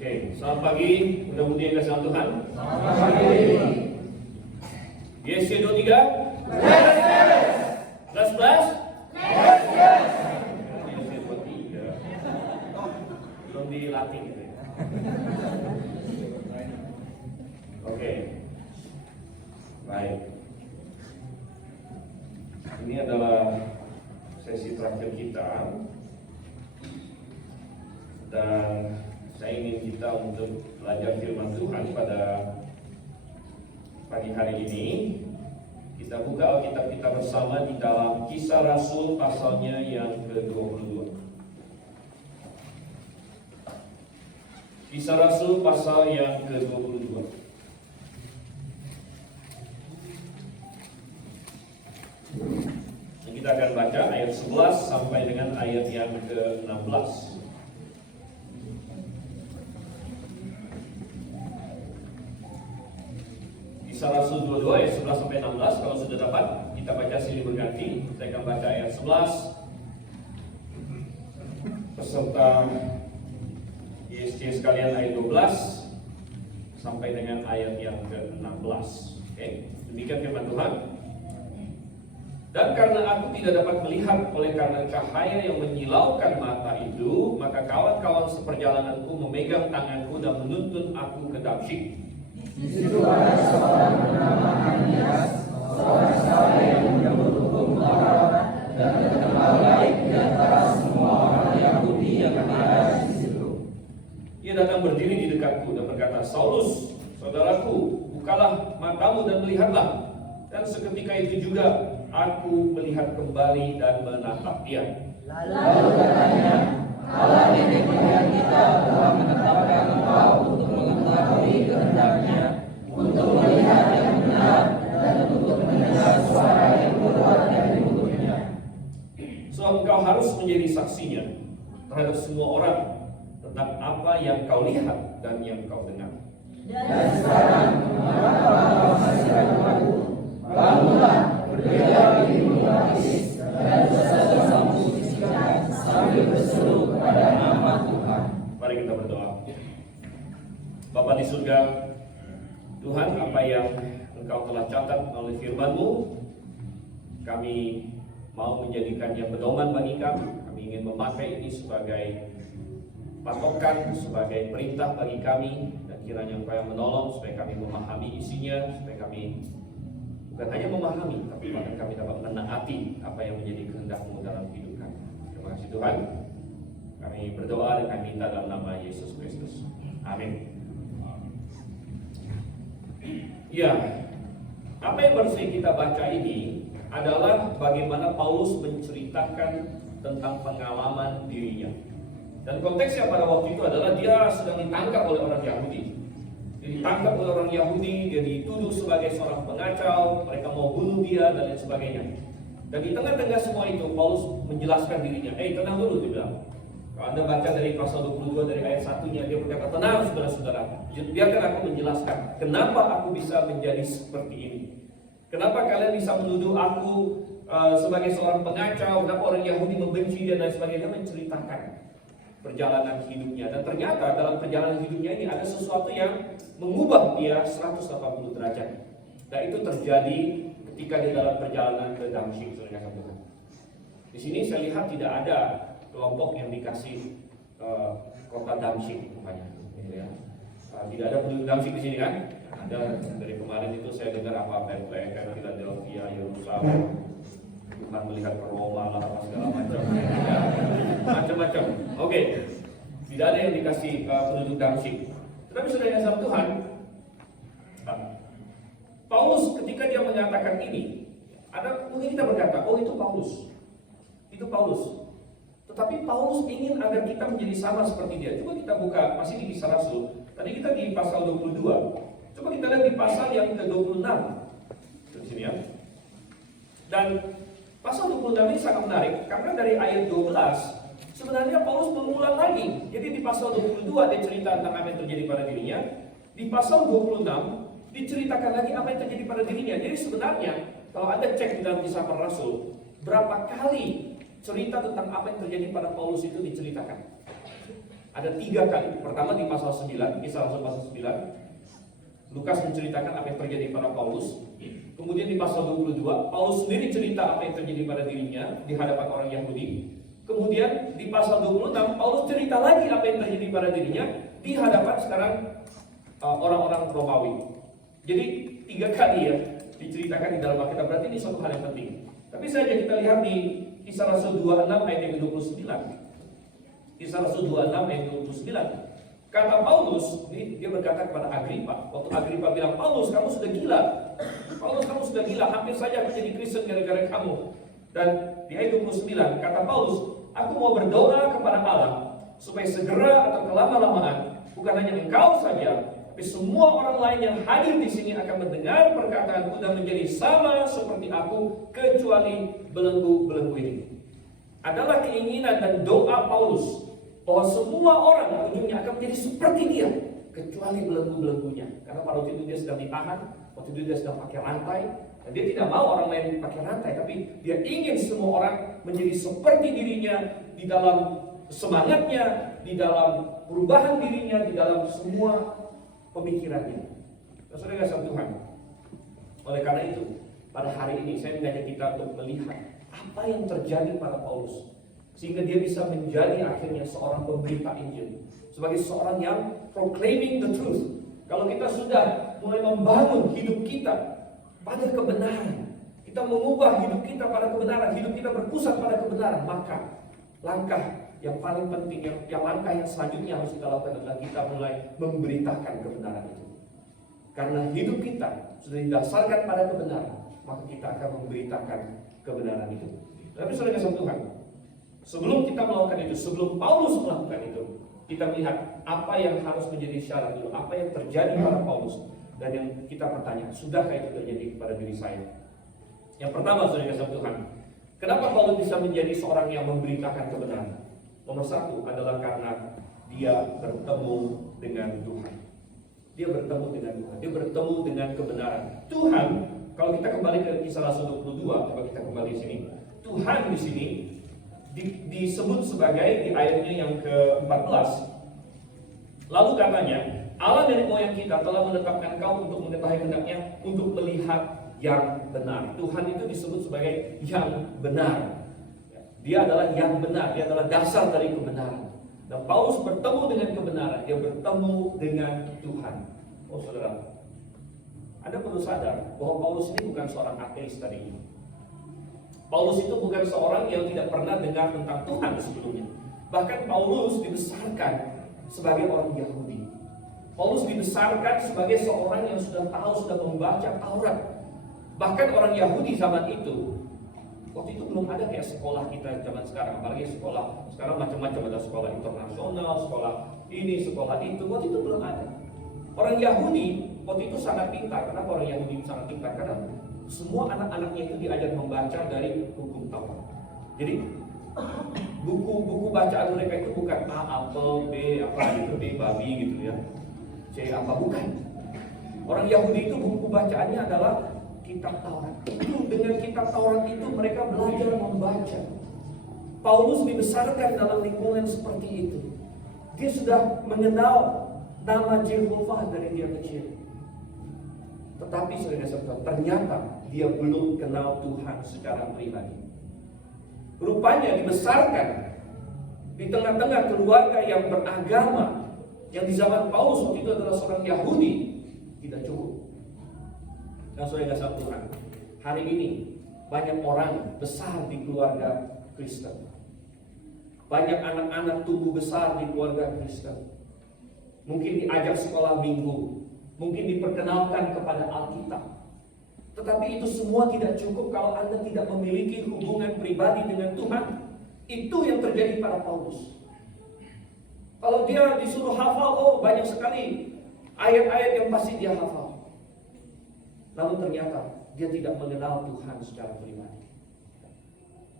Oke, selamat pagi, mudah-mudahan yang kasih Tuhan. Selamat pagi. YSC 23. Plus plus. YSC 23. Belum dilatih gitu ya. Oke. Baik. Ini adalah sesi terakhir kita. Dan saya ingin kita untuk belajar firman Tuhan pada pagi hari ini. Kita buka Alkitab kita bersama di dalam Kisah Rasul pasalnya yang ke-22. Kisah Rasul pasal yang ke-22. Kita akan baca ayat 11 sampai dengan ayat yang ke-16. Kisah Rasul 22 ayat 11 sampai 16. Kalau sudah dapat, kita baca silih berganti. Saya akan baca ayat 11 beserta YSC sekalian ayat 12 sampai dengan ayat yang ke-16. Oke, demikian firman Tuhan. Dan karena aku tidak dapat melihat oleh karena cahaya yang menyilaukan mata itu, maka kawan-kawan seperjalananku memegang tanganku dan menuntun aku ke Damsyik. Di situ ada seorang bernama Ananias, seorang saleh yang menyebut hukum Taurat dan terkenal baik di antara semua orang Yahudi yang ada di situ. Ia datang berdiri di dekatku dan berkata, "Saulus, saudaraku, bukalah matamu dan melihatlah." Dan seketika itu juga aku melihat kembali dan menatap dia. Lalu katanya, Allah nenek moyang kita telah menetapkan engkau untuk mengetahui kehendaknya, untuk melihat yang benar, dan untuk mendengar suara yang keluar dari mulutnya. Sebab engkau harus menjadi saksinya terhadap semua orang tentang apa yang kau lihat dan yang kau dengar. Dan sekarang, mengapa engkau masih ragu? Bangunlah, berdirilah di gunung Akis, dan dosa-dosamu sisihkan sambil berseru kepada nama Tuhan. Mari kita berdoa. Bapa di surga, Tuhan, apa yang Engkau telah catat melalui firman-Mu, kami mau menjadikannya pedoman bagi kami. Kami ingin memakai ini sebagai patokan, sebagai perintah bagi kami, dan kiranya Engkau yang menolong supaya kami memahami isinya, supaya kami bukan hanya memahami, tapi bahkan kami dapat menaati apa yang menjadi kehendak-Mu dalam hidup kami. Terima kasih Tuhan. Kami berdoa dan kami minta dalam nama Yesus Kristus. Amin. Ya, apa yang baru saja kita baca ini adalah bagaimana Paulus menceritakan tentang pengalaman dirinya. Dan konteksnya pada waktu itu adalah dia sedang ditangkap oleh orang Yahudi. Dia ditangkap oleh orang Yahudi, dia dituduh sebagai seorang pengacau, mereka mau bunuh dia dan lain sebagainya. Dan di tengah-tengah semua itu, Paulus menjelaskan dirinya. Tenang dulu, dia bilang. Kalau Anda baca dari pasal 22 dari ayat 1-nya, dia berkata, "Tenang saudara-saudara, biarkan aku menjelaskan kenapa aku bisa menjadi seperti ini. Kenapa kalian bisa menuduh aku sebagai seorang pengacau, kenapa orang Yahudi membenci dia dan sebagainya." Menceritakan perjalanan hidupnya. Dan ternyata dalam perjalanan hidupnya ini ada sesuatu yang mengubah dia 180 derajat. Dan itu terjadi ketika dia dalam perjalanan ke Damsyik, saudara Tuhan. Di sini saya lihat tidak ada kelompok yang dikasih kota Damsyik rupanya, ya. Tidak ada penduduk Damsyik di sini kan? Ada. Dari kemarin itu saya dengar apa Bethlehem, Philadelphia, Yerusalem, Tuhan melihat ke Roma lah, segala macam, ya. Macam-macam. Oke. Tidak ada yang dikasih penduduk Damsyik. Tetapi saudara yang sama Tuhan, Paulus ketika dia mengatakan ini, mungkin kita berkata, oh itu Paulus. Itu Paulus. Tetapi Paulus ingin agar kita menjadi sama seperti dia. Coba kita buka, masih di Kisah Rasul. Tadi kita di pasal 22. Coba kita lihat di pasal yang ke-26. Di sini ya. Dan pasal 26 ini sangat menarik karena dari ayat 12 sebenarnya Paulus mengulang lagi. Jadi di pasal 22 dia cerita tentang apa yang terjadi pada dirinya. Di pasal 26 diceritakan lagi apa yang terjadi pada dirinya. Jadi sebenarnya kalau Anda cek di dalam Kisah Para Rasul, berapa kali cerita tentang apa yang terjadi pada Paulus itu diceritakan. Ada 3 kali. Pertama di pasal 9, Kisah Rasul pasal 9. Lukas menceritakan apa yang terjadi pada Paulus. Kemudian di pasal 22, Paulus sendiri cerita apa yang terjadi pada dirinya di hadapan orang Yahudi. Kemudian di pasal 26, Paulus cerita lagi apa yang terjadi pada dirinya di hadapan sekarang orang-orang Romawi. Jadi 3 kali ya diceritakan di dalam Alkitab. Berarti ini satu hal yang penting. Tapi saja kita lihat di Kisah Rasul 26 ayat yang 29. Kisah Rasul 26 ayat 29. Kata Paulus, dia berkata kepada Agripa. Waktu Agripa bilang, Paulus kamu sudah gila. Paulus kamu sudah gila, hampir saja aku jadi Kristen gara-gara kamu. Dan di ayat 29 kata Paulus, aku mau berdoa kepada Allah supaya segera atau kelama-lamaan bukan hanya engkau saja, tapi semua orang lain yang hadir di sini akan mendengar perkataanku dan menjadi sama seperti aku, kecuali belenggu-belenggu ini. Adalah keinginan dan doa Paulus bahwa semua orang ujungnya akan menjadi seperti dia, kecuali belenggu-belenggunya. Karena pada waktu itu dia sedang ditahan, waktu itu dia sedang pakai rantai, dan dia tidak mau orang lain pakai rantai, tapi dia ingin semua orang menjadi seperti dirinya di dalam semangatnya, di dalam perubahan dirinya, di dalam semua pemikirannya. Saudara kasih Tuhan. Oleh karena itu, pada hari ini saya mengajak kita untuk melihat apa yang terjadi pada Paulus, sehingga dia bisa menjadi akhirnya seorang pemberita Injil, sebagai seorang yang proclaiming the truth. Kalau kita sudah mulai membangun hidup kita pada kebenaran, kita mengubah hidup kita pada kebenaran, hidup kita berpusat pada kebenaran, maka langkah yang paling penting, yang langkah yang selanjutnya harus kita lakukan adalah kita mulai memberitakan kebenaran itu. Karena hidup kita sudah didasarkan pada kebenaran, maka kita akan memberitakan kebenaran itu. Tapi saudara kasih Tuhan, sebelum kita melakukan itu, sebelum Paulus melakukan itu, kita melihat apa yang harus menjadi syarat dulu, apa yang terjadi pada Paulus. Dan yang kita bertanya, sudahkah itu terjadi kepada diri saya? Yang pertama, saudara kasih Tuhan, kenapa Paulus bisa menjadi seorang yang memberitakan kebenaran? Nomor 1 adalah karena dia bertemu dengan Tuhan. Dia bertemu dengan Tuhan, dia bertemu dengan kebenaran. Tuhan, kalau kita kembali ke Kisah Rasul 22, coba kita kembali sini. Tuhan di sini disebut sebagai di ayatnya yang ke-14. Lalu katanya, Allah dari moyang kita telah menetapkan kau untuk mengetahui kehendaknya, untuk melihat yang benar. Tuhan itu disebut sebagai yang benar. Dia adalah yang benar, dia adalah dasar dari kebenaran. Dan Paulus bertemu dengan kebenaran, dia bertemu dengan Tuhan. Oh saudara, Anda perlu sadar bahwa Paulus ini bukan seorang ateis tadi ini. Paulus itu bukan seorang yang tidak pernah dengar tentang Tuhan sebelumnya. Bahkan Paulus dibesarkan sebagai orang Yahudi. Paulus dibesarkan sebagai seorang yang sudah tahu, sudah membaca Taurat. Bahkan orang Yahudi zaman itu, waktu itu belum ada kayak sekolah kita zaman sekarang. Apalagi sekolah, sekarang macam-macam, ada sekolah internasional, sekolah ini, sekolah itu. Waktu itu belum ada. Orang Yahudi waktu itu sangat pintar. Kenapa orang Yahudi sangat pintar? Karena semua anak-anaknya itu diajar membaca dari hukum Taurat. Jadi buku bacaan mereka itu bukan A, apel, B, apa gitu, B, babi gitu ya, C, apa, bukan. Orang Yahudi itu buku bacaannya adalah kitab Taurat. Itu dengan kitab Taurat itu mereka belajar membaca. Paulus dibesarkan dalam lingkungan seperti itu. Dia sudah mengenal nama Jehovah dari dia kecil. Tetapi saudara-saudara, ternyata dia belum kenal Tuhan secara pribadi. Rupanya dibesarkan di tengah-tengah keluarga yang beragama, yang di zaman Paulus waktu itu adalah seorang Yahudi, tidak cukup. Nah saudara-saudara Tuhan, hari ini banyak orang besar di keluarga Kristen. Banyak anak-anak tumbuh besar di keluarga Kristen. Mungkin diajak sekolah minggu, mungkin diperkenalkan kepada Alkitab. Tetapi itu semua tidak cukup kalau Anda tidak memiliki hubungan pribadi dengan Tuhan. Itu yang terjadi pada Paulus. Kalau dia disuruh hafal, oh banyak sekali ayat-ayat yang pasti dia hafal. Lalu ternyata dia tidak mengenal Tuhan secara pribadi.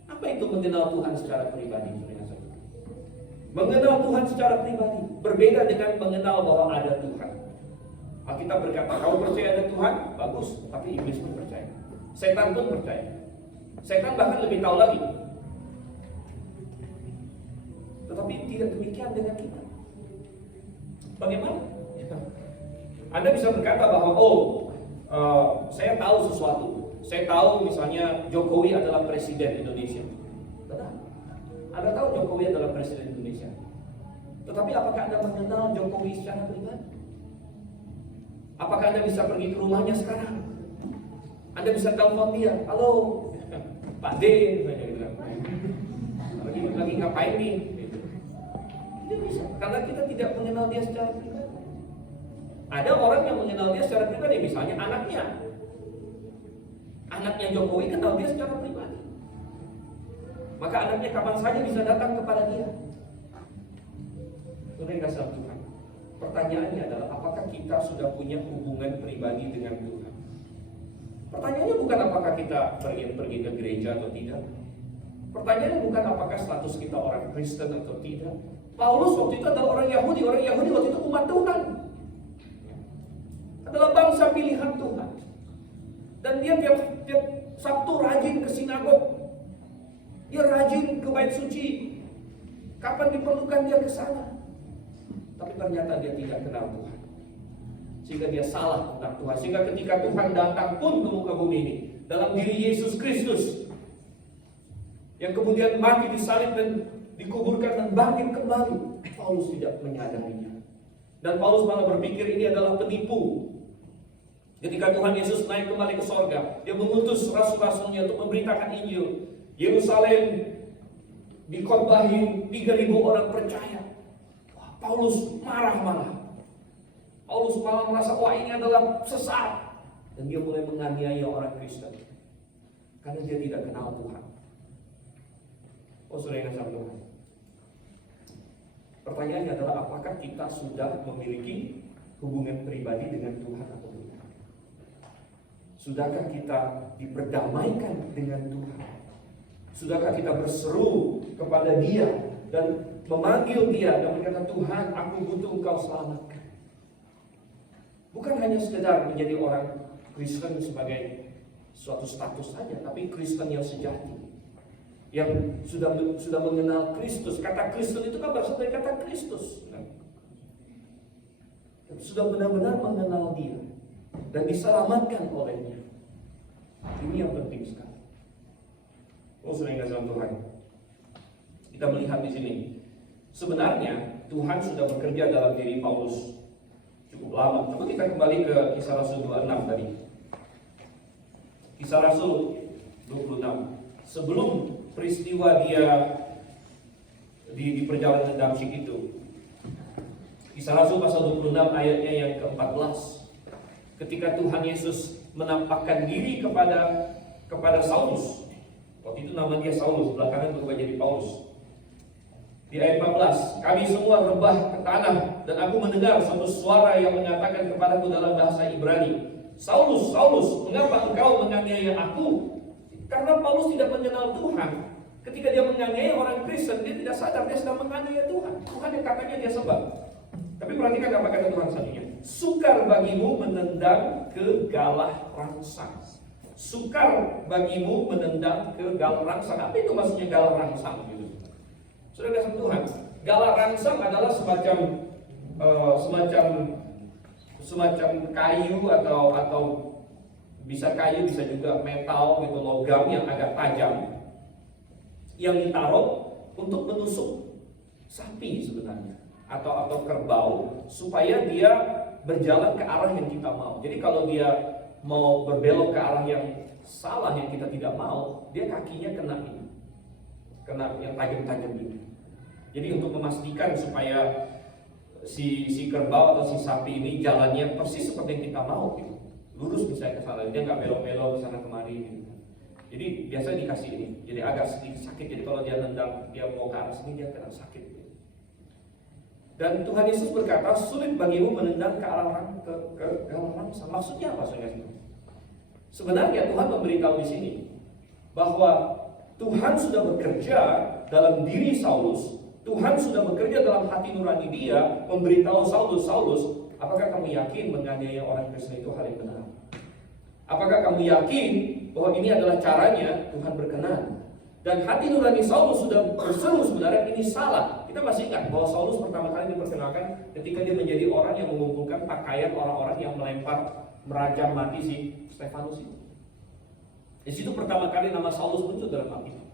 Apa itu mengenal Tuhan secara pribadi? Mengenal Tuhan secara pribadi berbeda dengan mengenal bahwa ada Tuhan. Alkitab berkata, kau percaya ada Tuhan? Bagus, tapi iblis pun percaya. Setan pun percaya. Setan bahkan lebih tahu lagi. Tetapi tidak demikian dengan kita. Bagaimana? Anda bisa berkata bahwa saya tahu sesuatu. Saya tahu misalnya Jokowi adalah presiden Indonesia. Benar. Anda tahu Jokowi adalah presiden Indonesia. Tetapi apakah Anda mengenal Jokowi secara pribadi? Apakah Anda bisa pergi ke rumahnya sekarang? Anda bisa telepon dia, halo Pak D, saya bilang, lagi ngapain nih? Tidak bisa, karena kita tidak mengenal dia secara pribadi. Ada orang yang mengenal dia secara pribadi, misalnya anaknya Jokowi kenal dia secara pribadi. Maka anaknya kapan saja bisa datang kepada dia. Saudara yang kasih Tuhan, pertanyaannya adalah apakah kita sudah punya hubungan pribadi dengan Tuhan? Pertanyaannya bukan apakah kita pergi ke gereja atau tidak. Pertanyaannya bukan apakah status kita orang Kristen atau tidak. Paulus waktu itu adalah orang Yahudi waktu itu umat Tuhan. Adalah bangsa pilihan Tuhan. Dan dia tiap Sabtu rajin ke sinagog. Dia rajin ke bait suci. Kapan diperlukan dia ke sana. Tapi ternyata dia tidak kenal Tuhan. Sehingga dia salah tentang Tuhan. Sehingga ketika Tuhan datang pun ke muka bumi ini, dalam diri Yesus Kristus, yang kemudian mati disalib dan dikuburkan dan bangkit kembali, Paulus tidak menyadarinya. Dan Paulus malah berpikir ini adalah penipu. Ketika Tuhan Yesus naik kembali ke sorga, dia mengutus rasul-rasulnya untuk memberitakan Injil. Yerusalem dikhotbahi, 3.000 orang percaya. Wah, Paulus marah-marah. Paulus malah merasa wah ini adalah sesat. Dan dia mulai menganiaya orang Kristen. Karena dia tidak kenal Tuhan. Saudara yang kasih Tuhan. Pertanyaannya adalah apakah kita sudah memiliki hubungan pribadi dengan Tuhan atau tidak? Sudahkah kita diperdamaikan dengan Tuhan? Sudahkah kita berseru kepada Dia dan memanggil Dia dan berkata, Tuhan, aku butuh Engkau selamatkan. Bukan hanya sekedar menjadi orang Kristen sebagai suatu status saja, tapi Kristen yang sejati, yang sudah mengenal Kristus. Kata Kristen itu kan berasal dari kata Kristus. Sudah benar-benar mengenal Dia dan diselamatkan olehnya. Ini yang penting sekali. Saudara yang kasih Tuhan, kita melihat di sini, sebenarnya Tuhan sudah bekerja dalam diri Paulus cukup lama. Coba kita kembali ke Kisah Rasul 26 tadi. Kisah Rasul 26. Sebelum peristiwa dia di perjalanan Damsyik itu, Kisah Rasul pasal 26 ayatnya yang ke-14. Ketika Tuhan Yesus menampakkan diri kepada Saulus. Waktu itu nama dia Saulus, belakangan berubah jadi Paulus. Di ayat 14, kami semua rebah ke tanah dan aku mendengar suatu suara yang mengatakan kepadaku dalam bahasa Ibrani, Saulus, Saulus, mengapa engkau menganiaya aku? Karena Paulus tidak mengenal Tuhan. Ketika dia menganiaya orang Kristen, dia tidak sadar dia sedang menganiaya Tuhan. Tuhan yang katanya dia sembah. Tapi perhatikan apa kata Tuhan selanjutnya. Sukar bagimu menendang ke galah rangsang. Sukar bagimu menendang ke galah rangsang. Apa itu maksudnya galah rangsang? Sudah kasih Tuhan. Galah rangsang adalah semacam kayu atau bisa kayu, bisa juga metal gitu, logam yang agak tajam yang ditaruh untuk menusuk sapi sebenarnya atau kerbau supaya dia berjalan ke arah yang kita mau. Jadi kalau dia mau berbelok ke arah yang salah yang kita tidak mau, dia kakinya kena yang tajam-tajam ini. Jadi untuk memastikan supaya si kerbau atau si sapi ini jalannya persis seperti yang kita mau gitu. Lurus misalnya ke sana, dia nggak belok-belok ke sana kemari gitu. Jadi biasanya dikasih ini, jadi agak sedikit sakit. Jadi kalau dia nendang, dia mau ke arah sini, dia kena sakit gitu. Dan Tuhan Yesus berkata, sulit bagimu menendang ke arah rangsang. Maksudnya apa saudara? Sebenarnya Tuhan memberitahu di sini bahwa Tuhan sudah bekerja dalam diri Saulus. Tuhan sudah bekerja dalam hati nurani dia, memberitahu Saulus, apakah kamu yakin menganiaya orang Kristen itu hal yang benar? Apakah kamu yakin bahwa ini adalah caranya Tuhan berkenan? Dan hati nurani Saulus sudah berseru, saudara, ini salah. Kita masih ingat bahwa Saulus pertama kali diperkenalkan ketika dia menjadi orang yang mengumpulkan pakaian orang-orang yang melempar, merajam mati si Stefanus itu. Di situ pertama kali nama Saulus muncul dalam Alkitab.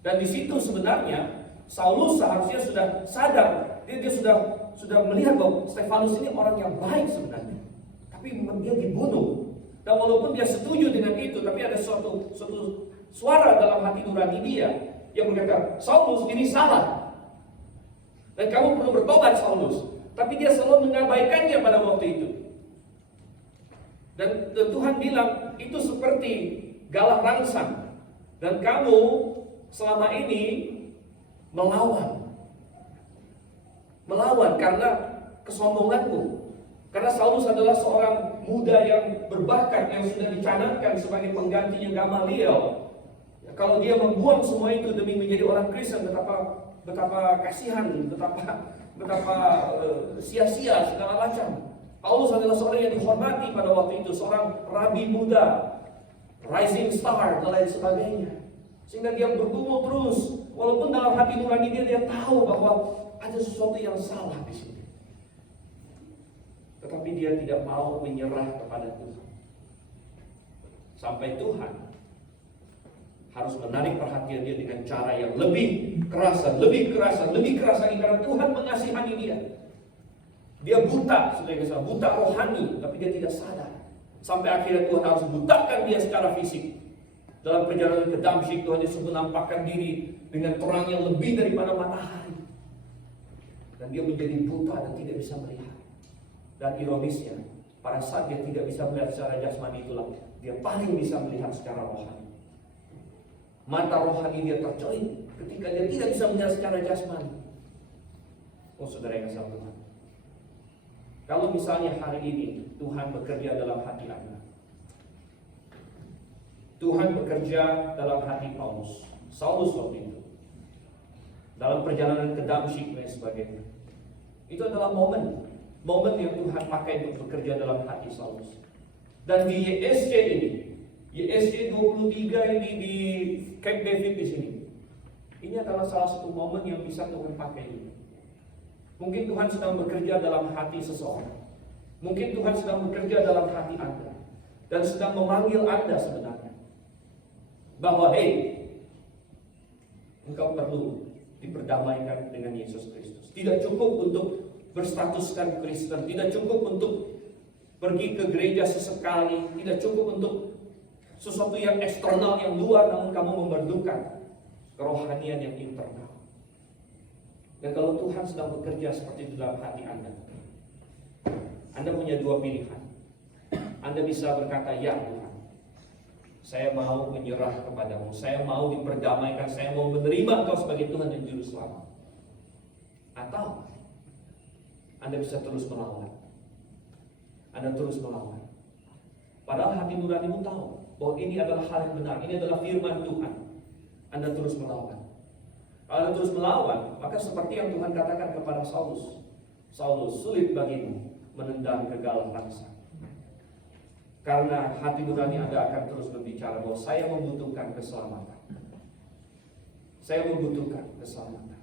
Dan di situ sebenarnya Saulus seharusnya sudah sadar, dia sudah melihat bahwa Stefanus ini orang yang baik sebenarnya. Tapi dia dibunuh. Dan walaupun dia setuju dengan itu, tapi ada suatu suara dalam hati nurani dia yang berkata, Saulus ini salah. Dan kamu perlu bertobat, Saulus. Tapi dia selalu mengabaikannya pada waktu itu. Dan Tuhan bilang, itu seperti galah rangsang. Dan kamu selama ini melawan karena kesombonganmu. Karena Saulus adalah seorang muda yang berbakat, yang sudah dicanangkan sebagai penggantinya Gamaliel. Kalau dia membuang semua itu demi menjadi orang Kristen, betapa kasihan, betapa sia-sia segala macam. Paulus adalah seorang yang dihormati pada waktu itu, seorang rabi muda, rising star dan lain sebagainya. Sehingga dia bergumul terus, walaupun dalam hati nurani dia tahu bahwa ada sesuatu yang salah di sini. Tetapi dia tidak mau menyerah kepada Tuhan. Sampai Tuhan harus menarik perhatian dia dengan cara yang lebih keras lagi, karena Tuhan mengasihani dia. Dia buta, buta rohani, tapi dia tidak sadar. Sampai akhirnya Tuhan harus butakan dia secara fisik. Dalam perjalanan ke Damsyik, Tuhan Yesus menampakkan diri dengan terang yang lebih daripada matahari. Dan dia menjadi buta dan tidak bisa melihat. Dan ironisnya, pada saat dia tidak bisa melihat secara jasmani itulah dia paling bisa melihat secara rohani. Mata rohani dia tercelik ketika dia tidak bisa melihat secara jasmani. Oh saudara yang kasih Tuhan, kalau misalnya hari ini Tuhan bekerja dalam hati Anda, Tuhan bekerja dalam hati Saulus waktu itu, dalam perjalanan ke Damsyik dan sebagainya, itu adalah momen yang Tuhan pakai untuk bekerja dalam hati Saulus. Dan di YSC 23 ini di Camp David di sini, ini adalah salah satu momen yang bisa Tuhan pakai ini. Mungkin Tuhan sedang bekerja dalam hati seseorang. Mungkin Tuhan sedang bekerja dalam hati Anda dan sedang memanggil Anda sebenarnya bahwa engkau perlu diperdamaikan dengan Yesus Kristus. Tidak cukup untuk berstatuskan Kristen, tidak cukup untuk pergi ke gereja sesekali, tidak cukup untuk sesuatu yang eksternal, yang luar, namun kamu memerlukan kerohanian yang internal. Dan kalau Tuhan sedang bekerja seperti itu dalam hati Anda punya dua pilihan. Anda bisa berkata, ya Tuhan, saya mau menyerah kepadamu, saya mau diperdamaikan, saya mau menerima Engkau sebagai Tuhan dan Juru Selamat. Atau Anda bisa terus melawan. Anda terus melawan. Padahal hati nuranimu tahu bahwa ini adalah hal yang benar, ini adalah firman Tuhan. Anda terus melawan. Kalau Anda terus melawan, maka seperti yang Tuhan katakan kepada Saulus, sulit bagimu menendang kegalah bangsa. Karena hati nurani Anda akan terus berbicara bahwa saya membutuhkan keselamatan. Saya membutuhkan keselamatan.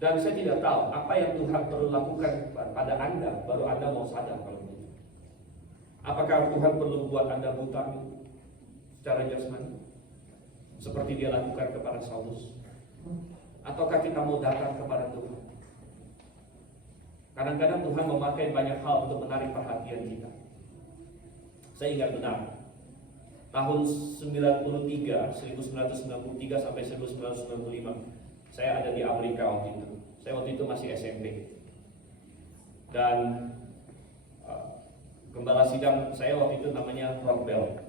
Dan saya tidak tahu apa yang Tuhan perlu lakukan pada Anda, baru Anda mau sadar kalau begitu. Apakah Tuhan perlu buat Anda buta secara jasmani, seperti dia lakukan kepada Saulus? Ataukah kita mau datang kepada Tuhan? Kadang-kadang Tuhan memakai banyak hal untuk menarik perhatian kita. Saya ingat benar, tahun 1993 sampai 1995, saya ada di Amerika waktu itu. Saya waktu itu masih SMP. Dan gembala sidang saya waktu itu namanya Rod Bell.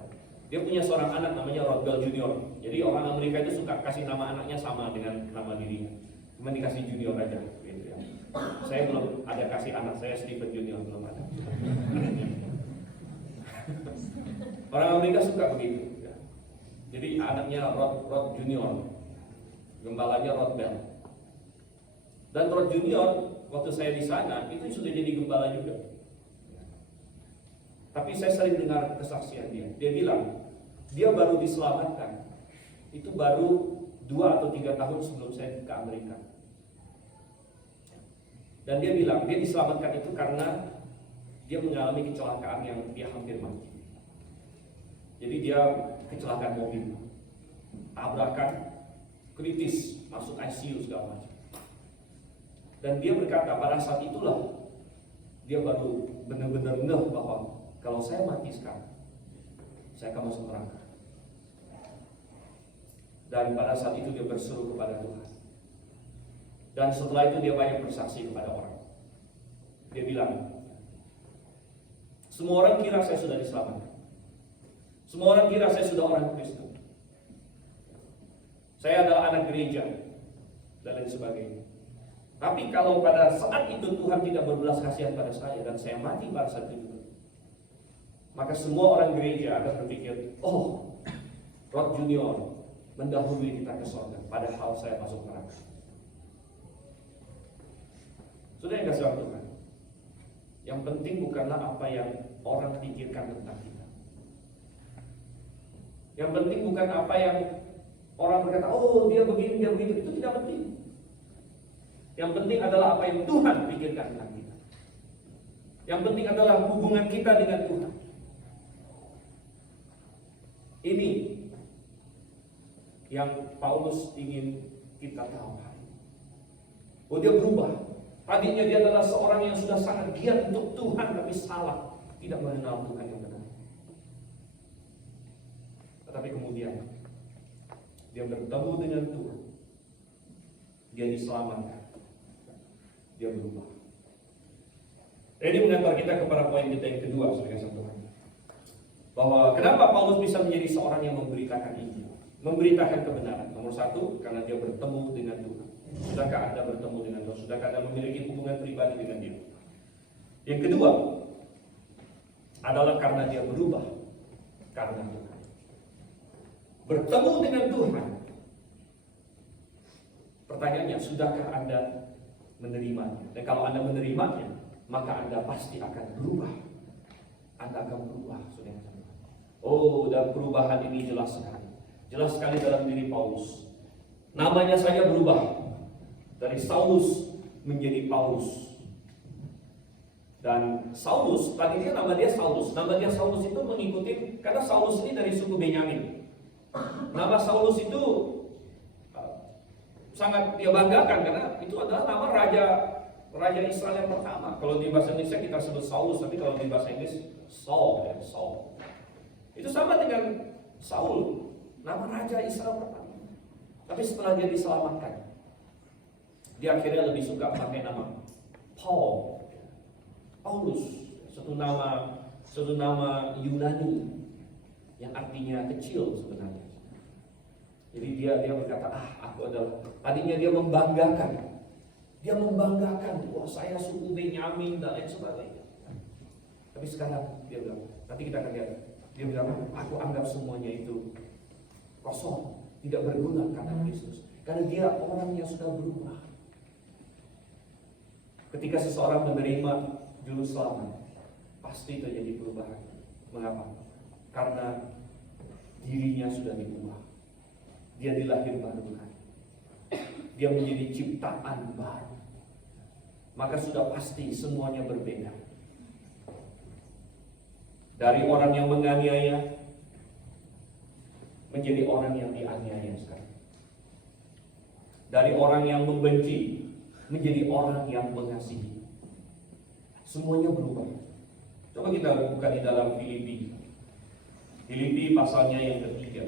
Dia punya seorang anak namanya Rod Bell Junior. Jadi orang Amerika itu suka kasih nama anaknya sama dengan nama dirinya. Cuma dikasih Junior aja gitu ya. Saya belum ada kasih anak saya Stephen Junior, belum ada. Orang Amerika suka begitu ya. Jadi anaknya Rod Junior, gembalanya Rod Bell. Dan Rod Junior waktu saya di sana itu sudah jadi gembala juga. Tapi saya sering dengar kesaksian dia. Dia bilang dia baru diselamatkan Itu baru 2 atau 3 tahun sebelum saya ke Amerika. Dan dia bilang, dia diselamatkan itu karena dia mengalami kecelakaan yang dia hampir mati. Jadi dia kecelakaan mobil, tabrakan, kritis, masuk ICU segala macam. Dan dia berkata pada saat itulah dia baru benar-benar ngeh bahwa kalau saya mati sekarang, saya akan masuk neraka. Dan pada saat itu dia berseru kepada Tuhan. Dan setelah itu dia banyak bersaksi kepada orang. Dia bilang, semua orang kira saya sudah diselamatkan. Semua orang kira saya sudah orang Kristen. Saya adalah anak gereja dan lain sebagainya. Tapi kalau pada saat itu Tuhan tidak berbelas kasihan pada saya dan saya mati pada saat itu, maka semua orang gereja akan berpikir, oh, Rod Junior mendahului kita ke surga, padahal saya masuk neraka. Sudah yang kasih Tuhan, yang penting bukanlah apa yang orang pikirkan tentang kita. Yang penting bukan apa yang orang berkata, oh dia begini, dia begitu. Itu tidak penting. Yang penting adalah apa yang Tuhan pikirkan tentang kita. Yang penting adalah hubungan kita dengan Tuhan. Ini yang Paulus ingin kita tahu. Oh, dia berubah. Tadinya dia adalah seorang yang sudah sangat giat untuk Tuhan, tapi salah, tidak mengenal Tuhan yang benar. Tetapi kemudian dia bertemu dengan Tuhan, dia diselamatkan, dia berubah. Ini mengantar kita kepada poin kita yang kedua, saudara Tuhan, bahwa kenapa Paulus bisa menjadi seorang yang memberitakan Injil, memberitakan kebenaran. Nomor satu, karena dia bertemu dengan Tuhan. Sudahkah Anda bertemu dengan Tuhan? Sudahkah Anda memiliki hubungan pribadi dengan Dia? Yang kedua adalah karena dia berubah karena Tuhan. Bertemu dengan Tuhan. Pertanyaannya, sudahkah Anda menerimanya? Dan kalau Anda menerimanya, maka Anda pasti akan berubah. Anda akan berubah, saudara. Oh, dan perubahan ini jelas sekali. Jelas sekali dalam diri Paulus. Namanya saja berubah. Dari Saulus menjadi Paulus. Dan Saulus, tadinya nama dia Saulus. Nama dia Saulus itu mengikuti, karena Saulus ini dari suku Benyamin. Nama Saulus itu sangat dia banggakan, karena itu adalah nama Raja Israel yang pertama. Kalau di bahasa Indonesia kita sebut Saulus, tapi kalau di bahasa Inggris Saul, ya, Saul. Itu sama dengan Saul, nama Raja Israel pertama. Tapi setelah dia diselamatkan, dia akhirnya lebih suka pakai nama Paulus, satu nama Yunani yang artinya kecil sebenarnya. Jadi dia berkata, aku adalah, tadinya dia membanggakan, wah saya suku Benyamin dan lain sebagainya. Tapi sekarang dia bilang, nanti kita akan lihat, dia bilang, aku anggap semuanya itu kosong, tidak berguna karena Kristus. Karena dia orang yang sudah berubah. Ketika seseorang menerima juru selamat, pasti terjadi perubahan. Mengapa? Karena dirinya sudah diubah. Dia dilahirkan. Dia menjadi ciptaan baru. Maka sudah pasti semuanya berbeda. Dari orang yang menganiaya menjadi orang yang dianiaya sekarang. Dari orang yang membenci menjadi orang yang mengasihi. Semuanya berubah. Coba kita buka di dalam Filipi. Filipi pasalnya yang ketiga.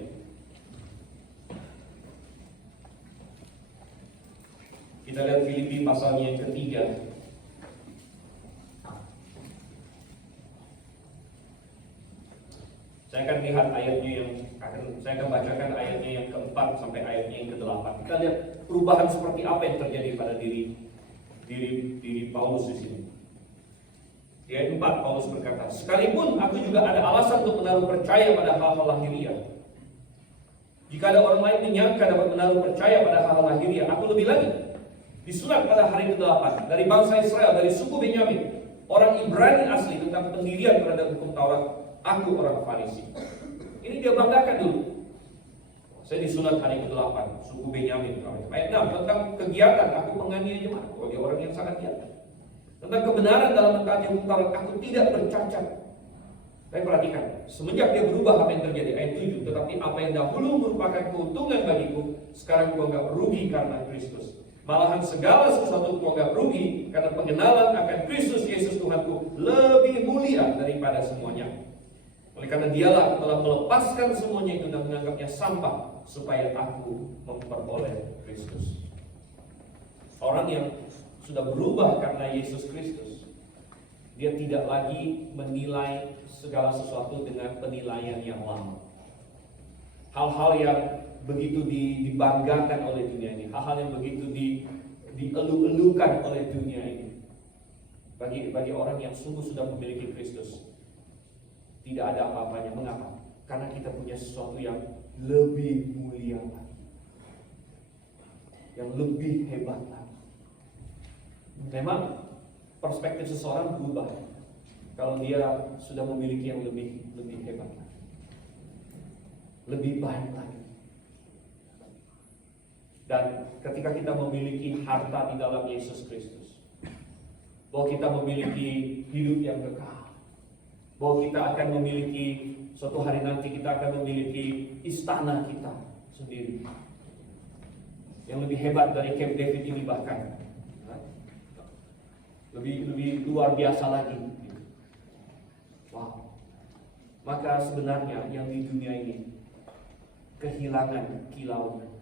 Kita lihat Filipi pasalnya yang ketiga. Saya akan lihat ayatnya saya akan bacakan ayatnya yang keempat sampai ayatnya yang ke-8. Kita lihat perubahan seperti apa yang terjadi pada diri Paulus di sini. Di ayat 4 Paulus berkata, sekalipun aku juga ada alasan untuk menaruh percaya pada hal-hal lahiriah. Jika ada orang lain menyangka dapat menaruh percaya pada hal-hal lahiriah, aku lebih lagi. Disurat pada hari ke-8 dari bangsa Israel, dari suku Benyamin, orang Ibrani asli tentang pendirian terhadap hukum Taurat. Aku orang Farisi. Ini dia banggakan dulu. Saya disunat hari ke-8, suku Benyamin. Ayat 6, tentang kegiatan aku menganiaya jemaat, bagi orang yang sangat giat. Tentang kebenaran dalam mentaati hukum Taurat, aku tidak bercacat. Tapi perhatikan, semenjak dia berubah apa yang terjadi, ayat 7, tetapi apa yang dahulu merupakan keuntungan bagiku, sekarang kuanggap rugi karena Kristus. Malahan segala sesuatu kuanggap rugi karena pengenalan akan Kristus Yesus Tuhanku lebih mulia daripada semuanya. Oleh karena dialah telah melepaskan semuanya itu dan menganggapnya sampah supaya aku memperoleh Kristus. Orang yang sudah berubah karena Yesus Kristus, dia tidak lagi menilai segala sesuatu dengan penilaian yang lama. Hal-hal yang begitu dibanggakan oleh dunia ini, hal-hal yang begitu dielu-elukan oleh dunia ini, bagi orang yang sungguh sudah memiliki Kristus, tidak ada apa-apanya. Mengapa? Karena kita punya sesuatu yang lebih mulia lagi, yang lebih hebat lagi. Memang perspektif seseorang berubah kalau dia sudah memiliki yang lebih hebat lagi, lebih baik lagi. Dan ketika kita memiliki harta di dalam Yesus Kristus, bahwa kita memiliki hidup yang kekal, bahwa kita akan memiliki suatu hari nanti, kita akan memiliki istana kita sendiri yang lebih hebat dari Camp David ini, bahkan lebih luar biasa lagi. Wow. Maka sebenarnya yang di dunia ini kehilangan kilaunya.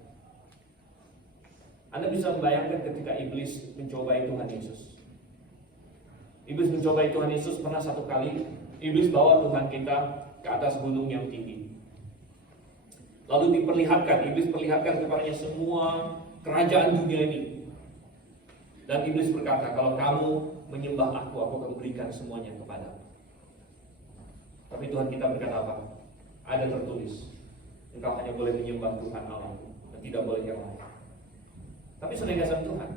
Anda bisa membayangkan ketika iblis mencobai Tuhan Yesus. Iblis mencobai Tuhan Yesus pernah satu kali. Iblis bawa Tuhan kita ke atas gunung yang tinggi. Lalu iblis perlihatkan kepadanya semua kerajaan dunia ini. Dan iblis berkata, kalau kamu menyembah aku akan berikan semuanya kepadamu. Tapi Tuhan kita berkata apa? Ada tertulis, engkau hanya boleh menyembah Tuhan Allahmu dan tidak boleh yang lain. Tapi sudah kasih Tuhan,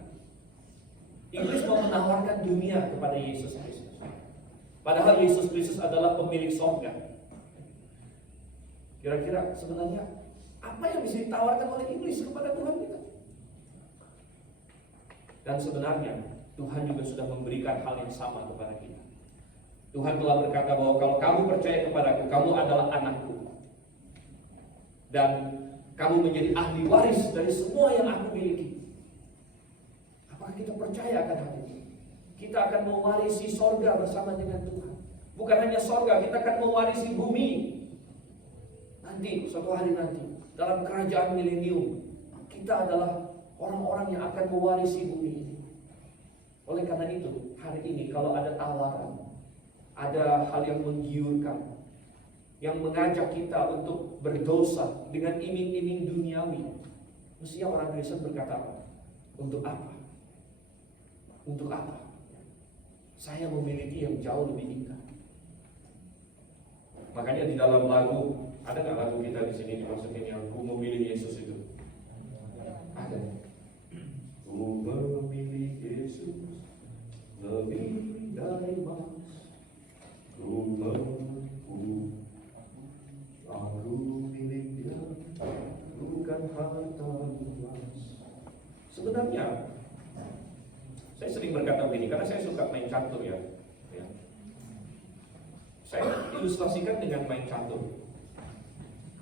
iblis mau menawarkan dunia kepada Yesus Kristus. Padahal Yesus Kristus adalah pemilik sorga. Kira-kira sebenarnya apa yang bisa ditawarkan oleh iblis kepada Tuhan kita? Dan sebenarnya Tuhan juga sudah memberikan hal yang sama kepada kita. Tuhan telah berkata bahwa kalau kamu percaya kepadaku, kamu adalah anakku, dan kamu menjadi ahli waris dari semua yang aku miliki. Apakah kita percaya akan hal ini? Kita akan mewarisi sorga bersama dengan Tuhan. Bukan hanya sorga, kita akan mewarisi bumi. Nanti, suatu hari nanti, dalam kerajaan milenium, kita adalah orang-orang yang akan mewarisi bumi ini. Oleh karena itu, hari ini kalau ada tawaran, ada hal yang menggiurkan, yang mengajak kita untuk berdosa dengan iming-iming duniawi, mestinya orang Kristen berkata apa? Untuk apa? Untuk apa? Saya memiliki yang jauh lebih indah. Makanya di dalam lagu, ada nggak lagu kita di sini dimasukin yang ku memilih Yesus itu? Ada. Ku memilih Yesus lebih dari emas. Ku aku milik Dia, bukan harta emas. Sebenarnya saya sering berkata begini karena saya suka main catur ya. Saya ilustrasikan dengan main catur.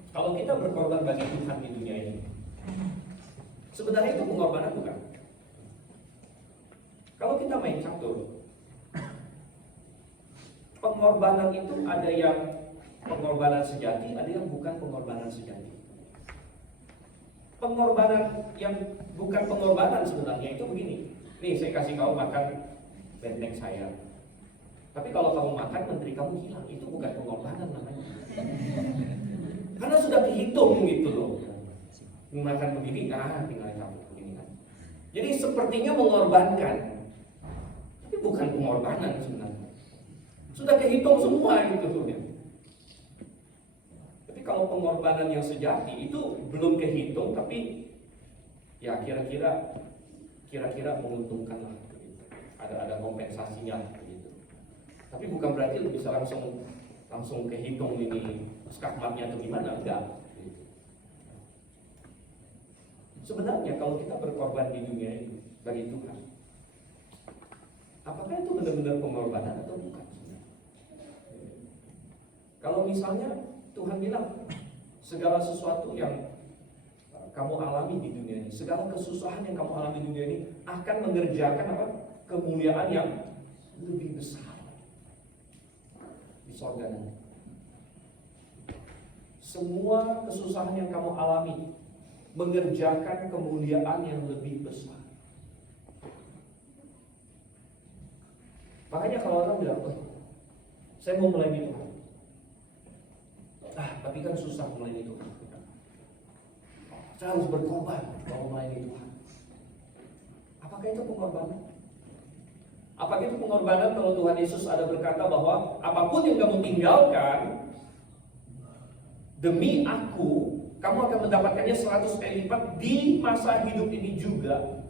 Kalau kita berkorban bagi Tuhan di dunia ini, sebenarnya itu pengorbanan bukan? Kalau kita main catur, pengorbanan itu ada yang pengorbanan sejati, ada yang bukan pengorbanan sejati. Pengorbanan yang bukan pengorbanan sebenarnya itu begini. Nih saya kasih kamu makan benteng saya. Tapi kalau kamu makan menteri kamu hilang, itu bukan pengorbanan namanya. Karena sudah dihitung gitu loh. Makan begini, tinggal kamu begini kan. Jadi sepertinya mengorbankan, tapi bukan pengorbanan sebenarnya. Sudah kehitung semua gitu tuh ya. Tapi kalau pengorbanan yang sejati itu belum kehitung, tapi ya kira-kira menguntungkan lah gitu. Ada kompensasinya gitu. Tapi bukan berarti lu bisa langsung kehitung ini skakmatnya atau gimana, enggak gitu. Sebenarnya kalau kita berkorban di dunia ini bagi Tuhan, apakah itu benar-benar pengorbanan atau bukan? Kalau misalnya Tuhan bilang segala sesuatu yang kamu alami di dunia ini, segala kesusahan yang kamu alami di dunia ini akan mengerjakan apa? Kemuliaan yang lebih besar di sorga nanti. Semua kesusahan yang kamu alami mengerjakan kemuliaan yang lebih besar. Makanya kalau orang bilang, saya mau melayani Tuhan, tapi kan susah melayani Tuhan. Saya harus berkorban kalau melayani Tuhan. Apakah itu pengorbanan? Apakah itu pengorbanan kalau Tuhan Yesus ada berkata bahwa apapun yang kamu tinggalkan demi aku, kamu akan mendapatkannya 100 kali lipat di masa hidup ini juga.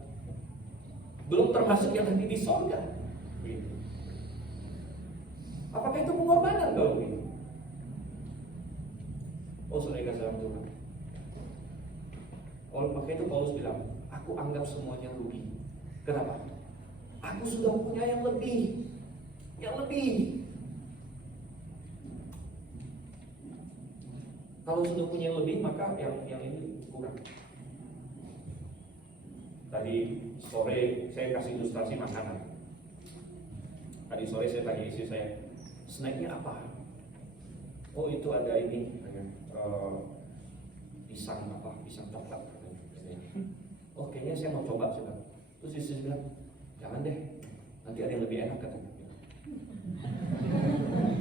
Belum termasuk yang nanti di sorga. Apakah itu pengorbanan kalau begitu? Oh, saudara kasih Tuhan. Maka itu Paulus bilang, aku anggap semuanya rugi. Kenapa? Aku sudah punya yang lebih. Yang lebih. Kalau sudah punya yang lebih, maka yang ini kurang. Tadi sore saya kasih ilustrasi makanan. Tadi sore saya tanya istri saya, snacknya apa? Oh, itu ada ini, pisang coklat. Oh, kayaknya saya mau coba. Terus istri bilang, jangan deh, nanti ada yang lebih enak katanya.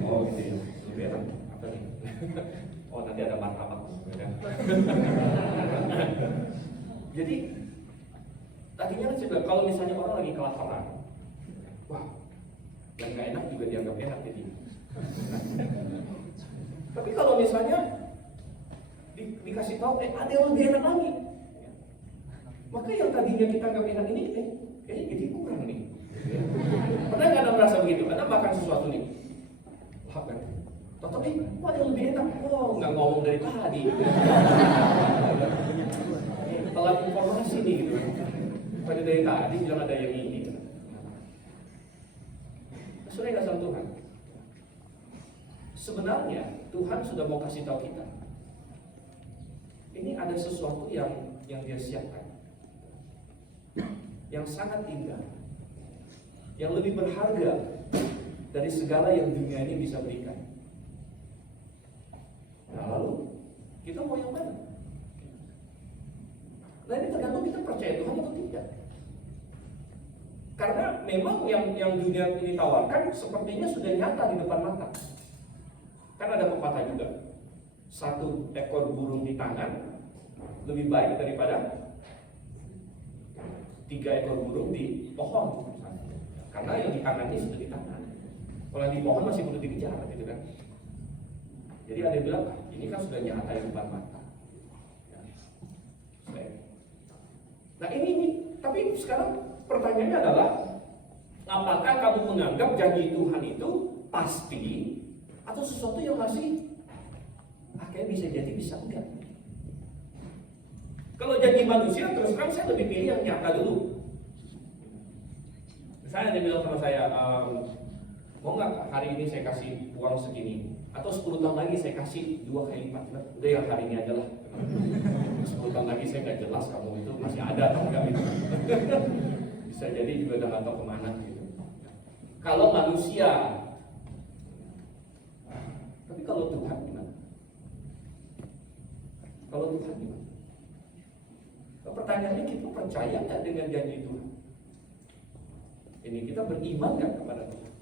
Oh gitu ya, lebih enak apa nih? Oh, nanti ada martabak. Jadi tadinya kan saya bilang, kalau misalnya orang lagi kelaparan, wah, yang nggak enak juga dianggap enak jadi. Tapi kalau misalnya dikasih tahu, ada yang lebih enak lagi, maka yang tadinya kita anggap enak ini, kayaknya jadi kurang nih. Pernah nggak Anda merasa begitu? Anda makan sesuatu nih, wah kan, kok ada yang lebih enak? Oh, nggak ngomong dari tadi. Telat informasi nih gitu. Pada dari tadi bilang ada yang ini. Sudah nggak sama Tuhan? Sebenarnya Tuhan sudah mau kasih tahu kita, ini ada sesuatu yang Dia siapkan, yang sangat indah, yang lebih berharga dari segala yang dunia ini bisa berikan. Nah, lalu kita mau yang mana? Nah, ini tergantung kita percaya Tuhan atau tidak. Karena memang yang dunia ini tawarkan sepertinya sudah nyata di depan mata. Kan ada pepatah juga, 1 ekor burung di tangan lebih baik daripada 3 ekor burung di pohon. Karena yang di tangan ini sudah di tangan. Kalau yang di pohon masih perlu dikejar, gitu kan? Jadi ada yang bilang, ini kan sudah nyata di depan mata. Nah ini, tapi sekarang pertanyaannya adalah, apakah kamu menganggap janji Tuhan itu pasti atau sesuatu yang masih akhirnya bisa jadi bisa enggak? Kalau janji manusia, terus terang saya lebih pilih yang nyata dulu. Misalnya dia bilang sama saya, mau nggak hari ini saya kasih uang segini, atau 10 tahun lagi saya kasih 2 kali lipat. Udah ya hari ini aja lah. 10 tahun lagi saya nggak jelas kamu itu masih ada atau enggak gitu. Bisa jadi juga udah nggak tahu kemana gitu. Kalau manusia, tapi kalau Tuhan gimana? Kalau Tuhan gimana? Pertanyaannya, kita percaya nggak dengan janji Tuhan? Ini kita beriman nggak kepada Tuhan?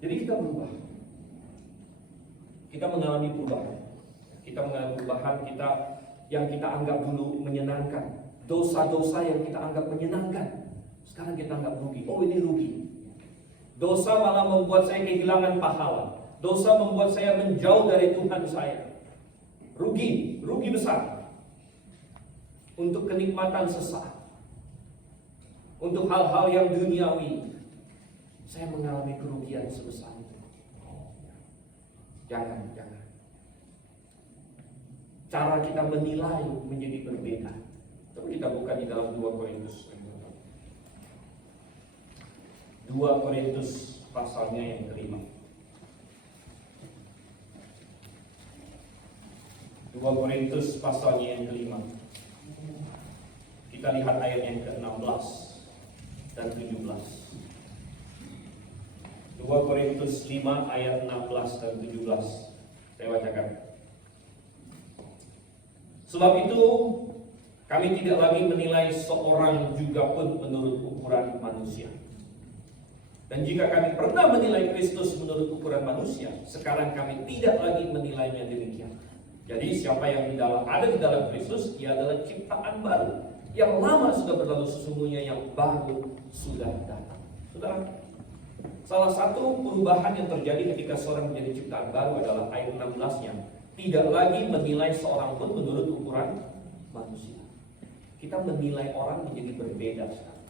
Jadi kita berubah. Kita mengalami perubahan. Kita mengalami perubahan kita yang kita anggap dulu menyenangkan. Dosa-dosa yang kita anggap menyenangkan, sekarang kita anggap rugi. Oh, ini rugi. Dosa malah membuat saya kehilangan pahala. Dosa membuat saya menjauh dari Tuhan saya. Rugi besar. Untuk kenikmatan sesaat. Untuk hal-hal yang duniawi, saya mengalami kerugian sebesar itu. Jangan. cara kita menilai menjadi berbeda. Coba kita buka di dalam 2 Korintus. 2 Korintus pasalnya yang kelima. 2 Korintus pasalnya yang kelima. Kita lihat ayat yang ke-16 dan 17. 2 Korintus 5 ayat 16 dan 17. Saya bacakan. Sebab itu kami tidak lagi menilai seorang juga pun menurut ukuran manusia. Dan jika kami pernah menilai Kristus menurut ukuran manusia, sekarang kami tidak lagi menilainya demikian. Jadi siapa yang ada di dalam Kristus, ia adalah ciptaan baru. Yang lama sudah berlalu, sesungguhnya yang baru sudah datang. Saudara, salah satu perubahan yang terjadi ketika seorang menjadi ciptaan baru adalah ayat 16-nya. Tidak lagi menilai seorang pun menurut ukuran manusia. Kita menilai orang menjadi berbeda sekarang.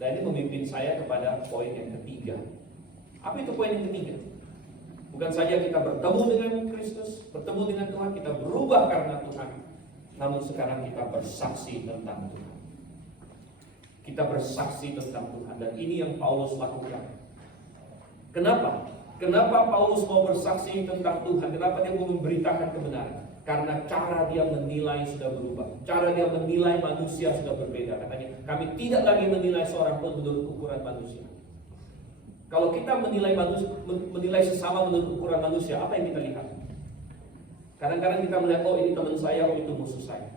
Dan ini memimpin saya kepada poin yang ketiga. Apa itu poin yang ketiga? Bukan saja kita bertemu dengan Kristus, bertemu dengan Tuhan, kita berubah karena Tuhan. Namun sekarang kita bersaksi tentang Tuhan. Kita bersaksi tentang Tuhan. Dan ini yang Paulus lakukan. Kenapa? Kenapa Paulus mau bersaksi tentang Tuhan? Kenapa dia mau memberitakan kebenaran? Karena cara dia menilai sudah berubah. Cara dia menilai manusia sudah berbeda. Katanya, kami tidak lagi menilai seorang pun menurut ukuran manusia. Kalau kita menilai sesama menurut ukuran manusia, apa yang kita lihat? Kadang-kadang kita melihat, oh ini teman saya, oh itu musuh saya.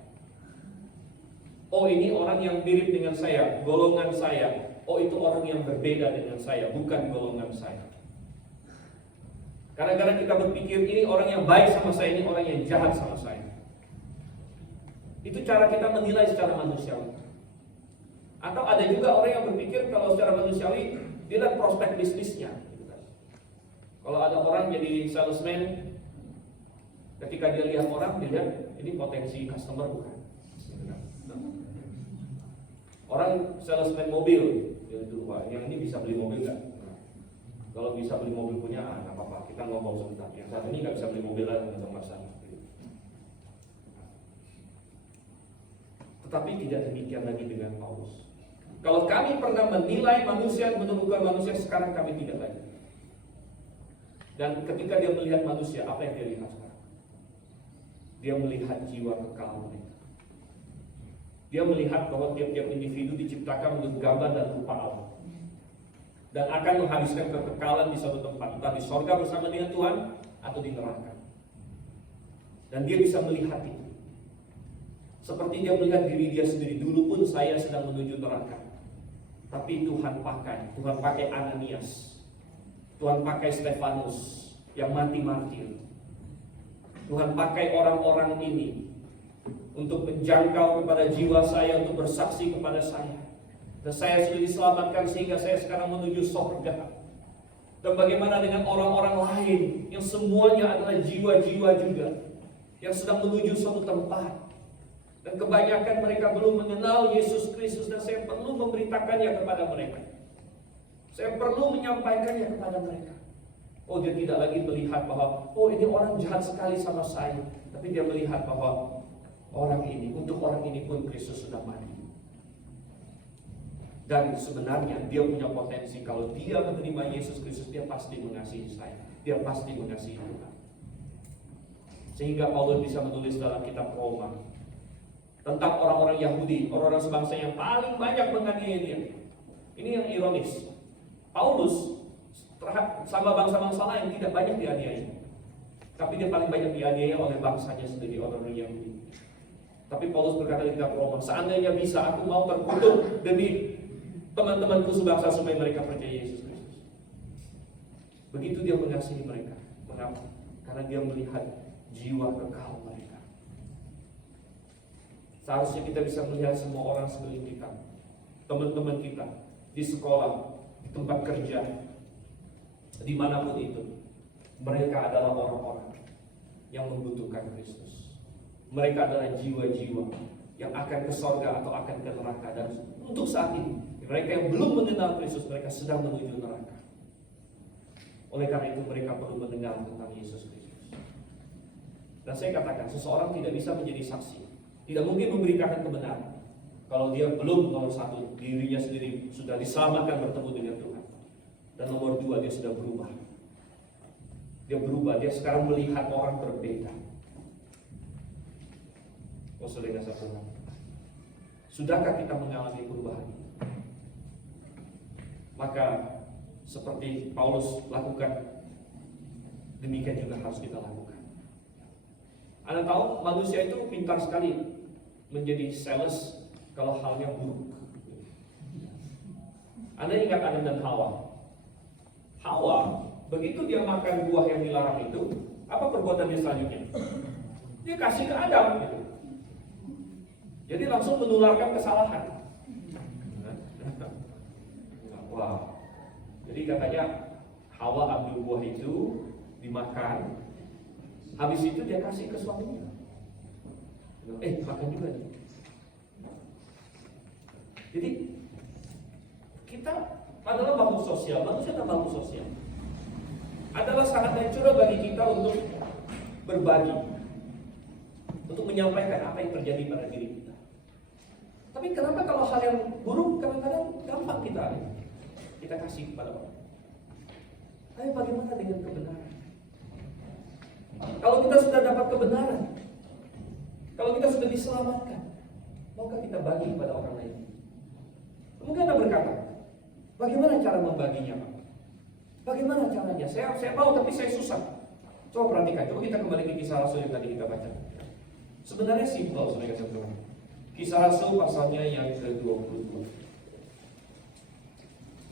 Oh ini orang yang mirip dengan saya, golongan saya. Oh itu orang yang berbeda dengan saya, bukan golongan saya. Kadang-kadang kita berpikir ini orang yang baik sama saya, ini orang yang jahat sama saya. Itu cara kita menilai secara manusiawi. Atau ada juga orang yang berpikir kalau secara manusiawi dia lihat prospek bisnisnya. Kalau ada orang jadi salesman, ketika dia lihat orang, dia lihat ini potensi customer bukan. Orang salesman mobil, dia itu wah yang ini bisa beli mobil nggak? Kalau bisa beli mobil punya, nggak apa-apa. Kita ngomong sebentar. Yang satu ini nggak bisa beli mobil lah untuk masalah. Tetapi tidak demikian lagi dengan Paulus. Kalau kami pernah menilai manusia menurut ukuran manusia, sekarang kami tidak lagi. Dan ketika dia melihat manusia, apa yang dia lihat sekarang? Dia melihat jiwa kekal mereka. Dia melihat bahwa tiap-tiap individu diciptakan menurut gambar dan rupa Allah. Dan akan menghabiskan kekekalan di suatu tempat, entah di sorga bersama dengan Tuhan atau di neraka. Dan dia bisa melihat itu. Seperti dia melihat diri dia sendiri. Dulu pun saya sedang menuju neraka, tapi Tuhan pakai Ananias, Tuhan pakai Stefanus yang mati martir. Tuhan pakai orang-orang ini untuk menjangkau kepada jiwa saya, untuk bersaksi kepada saya. Dan saya sudah diselamatkan sehingga saya sekarang menuju surga. Dan bagaimana dengan orang-orang lain yang semuanya adalah jiwa-jiwa juga, yang sedang menuju suatu tempat. Dan kebanyakan mereka belum mengenal Yesus Kristus, dan saya perlu memberitakannya kepada mereka. Saya perlu menyampaikannya kepada mereka. Oh, dia tidak lagi melihat bahwa oh ini orang jahat sekali sama saya, tapi dia melihat bahwa untuk orang ini pun Kristus sudah mati. Dan sebenarnya dia punya potensi. Kalau dia menerima Yesus Kristus, dia pasti mengasihi saya, dia pasti mengasihi Tuhan. Sehingga Paulus bisa menulis dalam kitab Roma tentang orang-orang Yahudi, orang-orang sebangsa yang paling banyak menganiaya dia. Ini yang ironis. Paulus sama bangsa-bangsa lain tidak banyak dianiaya, tapi dia paling banyak dianiaya oleh bangsanya sendiri, orang-orang Yahudi. Tapi Paulus berkata di kitab Roma, seandainya bisa, aku mau terkutuk demi teman-temanku sebangsa supaya mereka percaya Yesus Kristus. Begitu dia mengasihi mereka. Mengapa? Karena dia melihat jiwa kekal mereka. Seharusnya kita bisa melihat semua orang sekeliling kita, teman-teman kita, di sekolah, di tempat kerja, dimanapun itu. Mereka adalah orang-orang yang membutuhkan Kristus. Mereka adalah jiwa-jiwa yang akan ke sorga atau akan ke neraka. Dan untuk saat ini, mereka yang belum mengenal Kristus, mereka sedang menuju neraka. Oleh karena itu mereka perlu mendengar tentang Yesus Kristus. Dan saya katakan, seseorang tidak bisa menjadi saksi, tidak mungkin memberitakan kebenaran kalau dia belum, nomor satu, dirinya sendiri sudah diselamatkan bertemu dengan Tuhan. Dan nomor dua, dia sudah berubah. Dia berubah, dia sekarang melihat orang berbeda. Oh saudara satu, sudahkah kita mengalami perubahan? Maka seperti Paulus lakukan, demikian juga harus kita lakukan. Anda tahu manusia itu pintar sekali menjadi sales kalau halnya buruk. Anda ingat Adam dan Hawa? Hawa, begitu dia makan buah yang dilarang itu, apa perbuatan dia selanjutnya? Dia kasih ke Adam gitu. Jadi langsung menularkan kesalahan. Wah. Jadi katanya Hawa ambil buah itu, dimakan. Habis itu dia kasih ke suaminya. Makan juga nih. Jadi kita adalah makhluk sosial, manusia adalah makhluk sosial. Adalah sangat natural bagi kita untuk berbagi, untuk menyampaikan apa yang terjadi pada diri kita. Tapi kenapa kalau hal yang buruk kadang-kadang gampang kita kasih kepada orang? Tapi bagaimana dengan kebenaran? Kalau kita sudah dapat kebenaran, kalau kita sudah diselamatkan, maukah kita bagi kepada orang lain? Mungkin Anda berkata, bagaimana cara membaginya, Pak? Bagaimana caranya? Saya mau tapi saya susah. Coba perhatikan, coba kita kembali ke Kisah Rasul yang tadi kita baca. Sebenarnya simpel, saudara-saudara. Kisah Rasul pasalnya yang ke-22.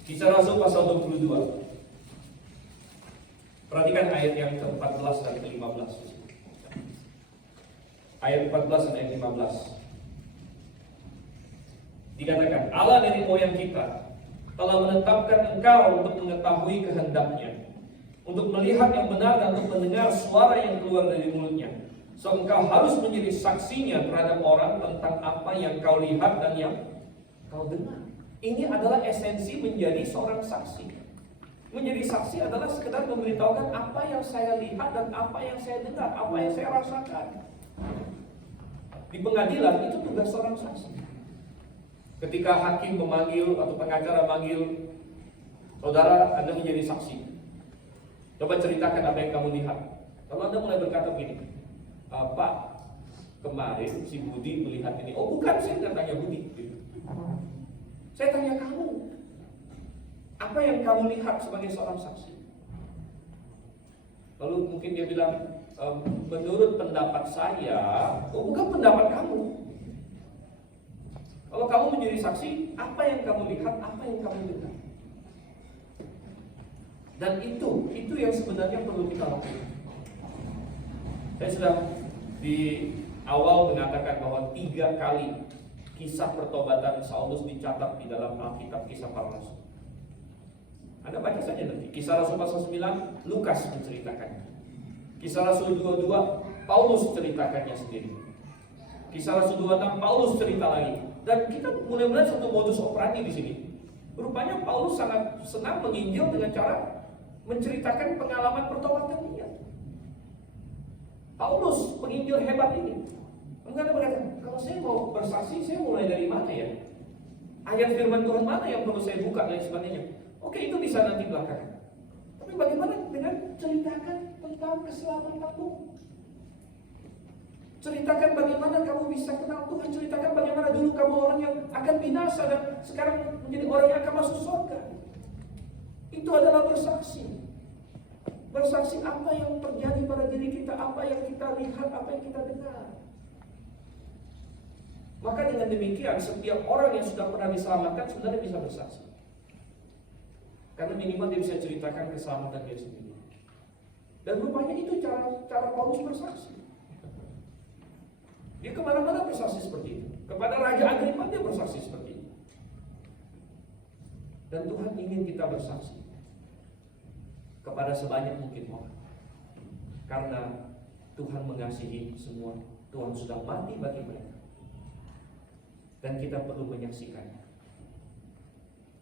Kisah Rasul pasal 22. Perhatikan ayat yang ke-14 dan ke-15. Ayat 14 dan ayat 15. Dikatakan, Allah dari moyang kita telah menetapkan engkau untuk mengetahui kehendaknya, untuk melihat yang benar dan untuk mendengar suara yang keluar dari mulutnya. So engkau harus menjadi saksinya terhadap orang tentang apa yang kau lihat dan yang kau dengar. Ini adalah esensi menjadi seorang saksi. Menjadi saksi adalah sekedar memberitahukan apa yang saya lihat dan apa yang saya dengar, apa yang saya rasakan. Di pengadilan itu tugas seorang saksi. Ketika hakim memanggil atau pengacara memanggil saudara, Anda menjadi saksi. Coba ceritakan apa yang kamu lihat. Kalau Anda mulai berkata begini, Pak, kemarin si Budi melihat ini. Oh bukan, saya nggak tanya Budi. Saya tanya kamu. Apa yang kamu lihat sebagai seorang saksi? Lalu mungkin dia bilang, menurut pendapat saya. Oh bukan pendapat kamu. Kalau kamu menjadi saksi, apa yang kamu lihat, apa yang kamu dengar. Dan itu yang sebenarnya perlu kita lakukan. Saya sudah di awal mengatakan bahwa 3 kali kisah pertobatan Saulus dicatat di dalam Alkitab Kisah Para Rasul. Anda baca saja nanti. Kisah Rasul pasal 9, Lukas menceritakannya. Kisah Rasul 22, Paulus ceritakannya sendiri. Kisah Rasul 26, Paulus cerita lagi. Dan kita mulai melihat satu modus operandi di sini. Rupanya Paulus sangat senang menginjil dengan cara menceritakan pengalaman pertobatan dia. Paulus penginjil hebat ini. Mungkin Anda berkata, kalau saya mau bersaksi, saya mulai dari mana ya? Ayat firman Tuhan mana yang perlu saya buka dan sebagainya? Oke, itu bisa nanti belakangan. Tapi bagaimana dengan ceritakan tentang keselamatanmu? Ceritakan bagaimana kamu bisa kenal Tuhan. Ceritakan bagaimana dulu kamu orang yang akan binasa dan sekarang menjadi orang yang akan masuk surga. Itu adalah bersaksi. Bersaksi apa yang terjadi pada diri kita, apa yang kita lihat, apa yang kita dengar. Maka dengan demikian setiap orang yang sudah pernah diselamatkan sebenarnya bisa bersaksi. Karena minimal dia bisa ceritakan keselamatan dia sendiri. Dan rupanya itu cara Paulus bersaksi. Dia kemana-mana bersaksi seperti itu. Kepada Raja Agripa dia bersaksi seperti itu. Dan Tuhan ingin kita bersaksi kepada sebanyak mungkin orang. Karena Tuhan mengasihi semua. Tuhan sudah mati bagi mereka. Dan kita perlu menyaksikannya.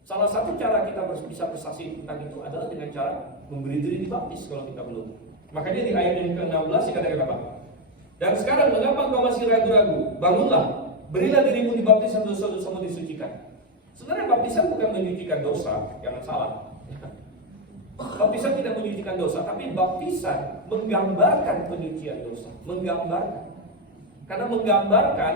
Salah satu cara kita bisa bersaksi tentang itu adalah dengan cara memberi diri dibaptis kalau kita belum. Makanya di ayat yang ke-16 dikatakan apa? Dan sekarang mengapa engkau masih ragu-ragu? Bangunlah, berilah dirimu dibaptis dan dosa-dosamu disucikan. Sebenarnya baptisan bukan menyucikan dosa, jangan salah. Baptisan tidak menyucikan dosa, tapi baptisan menggambarkan penyucian dosa. Menggambarkan. Karena menggambarkan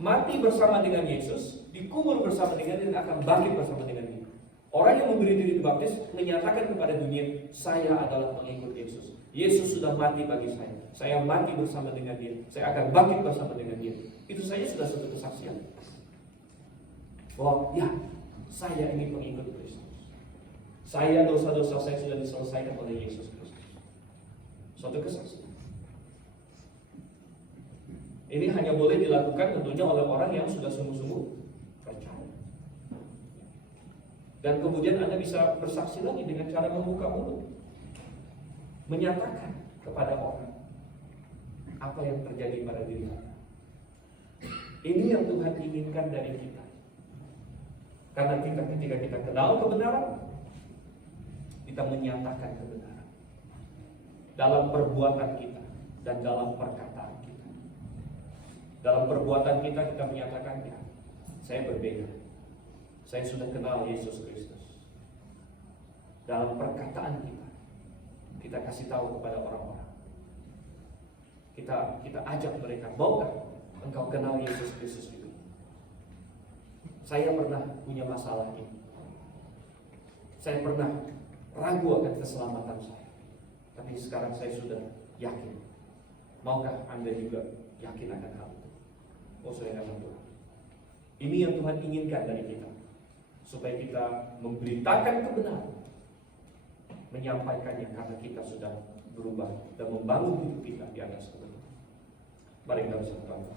mati bersama dengan Yesus, dikubur bersama dengan Dia, dan akan bangkit bersama dengan Dia. Orang yang memberi diri dibaptis menyatakan kepada dunia, saya adalah pengikut Yesus. Yesus sudah mati bagi saya. Saya mati bersama dengan Dia. Saya akan bangkit bersama dengan Dia. Itu saja sudah satu kesaksian. Bahwa ya, saya ini pengikut Kristus. Saya dosa-dosa saya sudah diselesaikan oleh Yesus Kristus. Suatu kesaksian. Ini hanya boleh dilakukan tentunya oleh orang yang sudah sungguh-sungguh percaya. Dan kemudian Anda bisa bersaksi lagi dengan cara membuka mulut, menyatakan kepada orang apa yang terjadi pada diri Anda. Ini yang Tuhan inginkan dari kita. Karena kita ketika kita kenal kebenaran, kita menyatakan kebenaran dalam perbuatan kita dan dalam perkataan kita. Dalam perbuatan kita menyatakan, ya, saya berbeda. Saya sudah kenal Yesus Kristus. Dalam perkataan kita kasih tahu kepada orang-orang. Kita ajak mereka, maukah engkau kenal Yesus Kristus itu? Saya pernah punya masalah ini. Saya pernah ragu akan keselamatan saya. Tapi sekarang saya sudah yakin. Maukah Anda juga yakin akan hal itu? Oh, saya akan Tuhan. Ini yang Tuhan inginkan dari kita. Supaya kita memberitakan kebenaran. Menyampaikannya karena kita sudah berubah dan membangun hidup kita di atas kebenaran. Mari kita bersama.